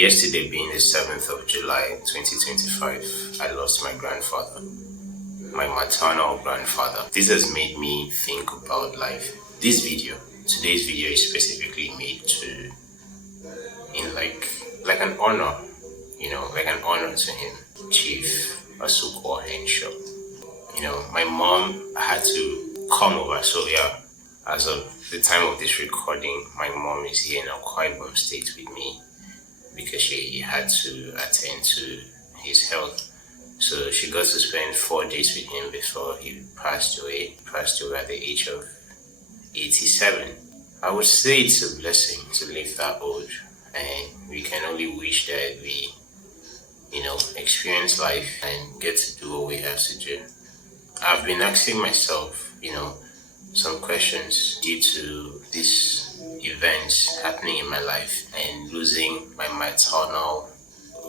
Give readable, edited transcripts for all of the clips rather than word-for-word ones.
Yesterday being the 7th of July 2025, I lost my grandfather, my maternal grandfather. This has made me think about life. Today's video is specifically made in like an honor, like an honor to him, Chief Asuk Henshaw. My mom had to come over, so yeah, as of the time of this recording, my mom is here in Akwa Ibom State with me because she had to attend to his health. So she got to spend 4 days with him before he passed away. He passed away at the age of 87. I would say it's a blessing to live that old, and we can only wish that we, experience life and get to do what we have to do. I've been asking myself, some questions due to these events happening in my life and losing my maternal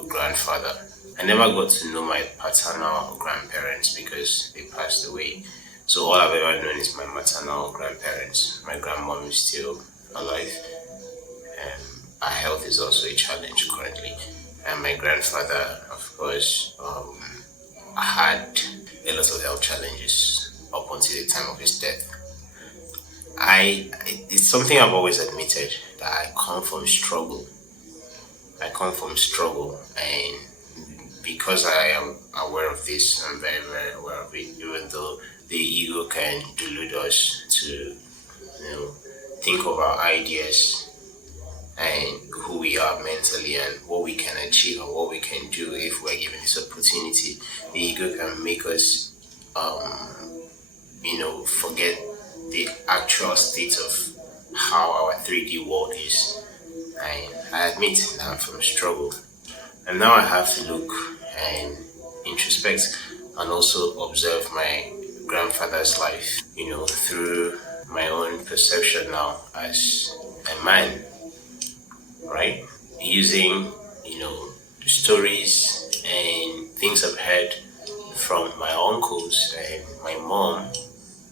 grandfather. I never got to know my paternal grandparents because they passed away. So all I've ever known is my maternal grandparents. My grandmom is still alive. Our health is also a challenge currently. And my grandfather, of course, had a lot of health challenges up until the time of his death. It's something I've always admitted, that I come from struggle, and because I am aware of this, I'm very, very aware of it, even though the ego can delude us to, think of our ideas and who we are mentally and what we can achieve and what we can do if we're given this opportunity. The ego can make us, forget the actual state of how our 3D world is. And I admit that I'm from struggle. And now I have to look and introspect and also observe my grandfather's life, through my own perception now as a man, right? Using, stories and things I've heard from my uncles and my mom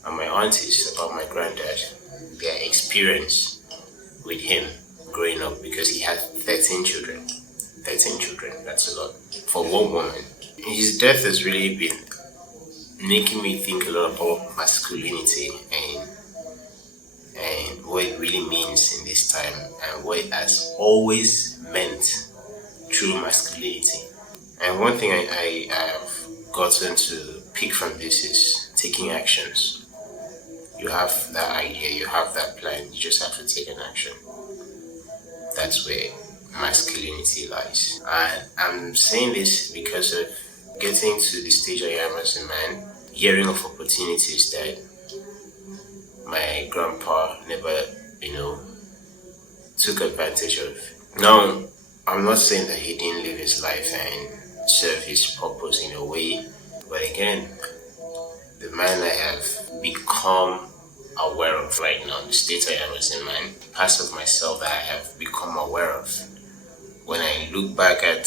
and my aunties about my granddad, their experience with him growing up, because he had 13 children. 13 children, that's a lot for one woman. His death has really been making me think a lot about masculinity and what it really means in this time and what it has always meant through masculinity. And one thing I have gotten to pick from this is taking actions. You have that idea, you have that plan, you just have to take an action. That's where masculinity lies. And I'm saying this because of getting to the stage I am as a man, hearing of opportunities that my grandpa never, took advantage of. Now, I'm not saying that he didn't live his life and serve his purpose in a way, but again, the man I have become aware of right now, the state I am as a man, parts of myself that I have become aware of. When I look back at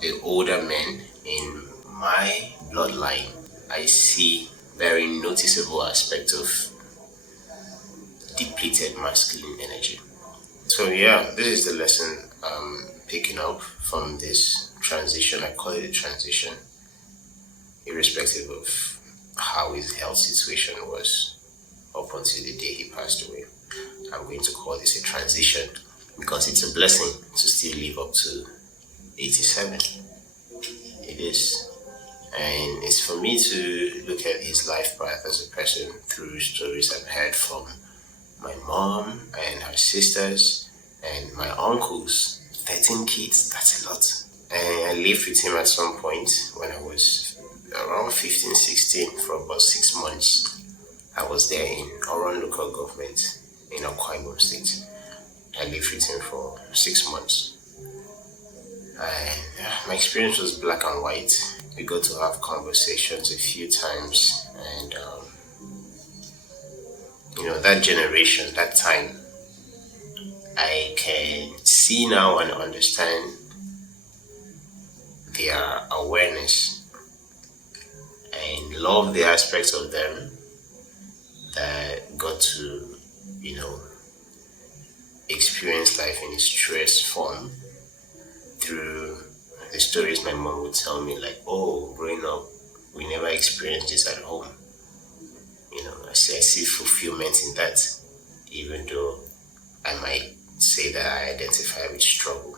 the older men in my bloodline, I see very noticeable aspects of depleted masculine energy. So yeah, this is the lesson I'm picking up from this transition. I call it a transition, irrespective of how his health situation was up until the day he passed away. I'm going to call this a transition because it's a blessing to still live up to 87. It is. And it's for me to look at his life path as a person through stories I've heard from my mom and her sisters and my uncles. 13 kids, that's a lot. And I lived with him at some point when I was around 15, 16 for about 6 months. I was there in Oron local government in Akwa Ibom State. I lived with him for 6 months. And my experience was black and white. We got to have conversations a few times, and that generation, that time, I can see now and understand their awareness and love the aspects of them that got to, experience life in its truest form through the stories my mom would tell me, like, oh, growing up, we never experienced this at home. I see fulfillment in that, even though I might say that I identify with struggle.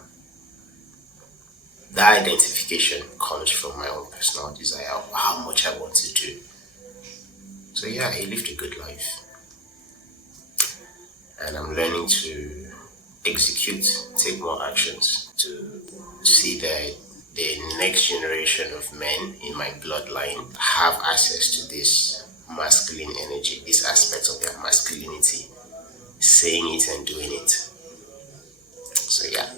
That identification comes from my own personal desire of how much I want to do. So yeah, I lived a good life, and I'm learning to execute, take more actions to see that the next generation of men in my bloodline have access to this masculine energy, this aspect of their masculinity, saying it and doing it. So yeah,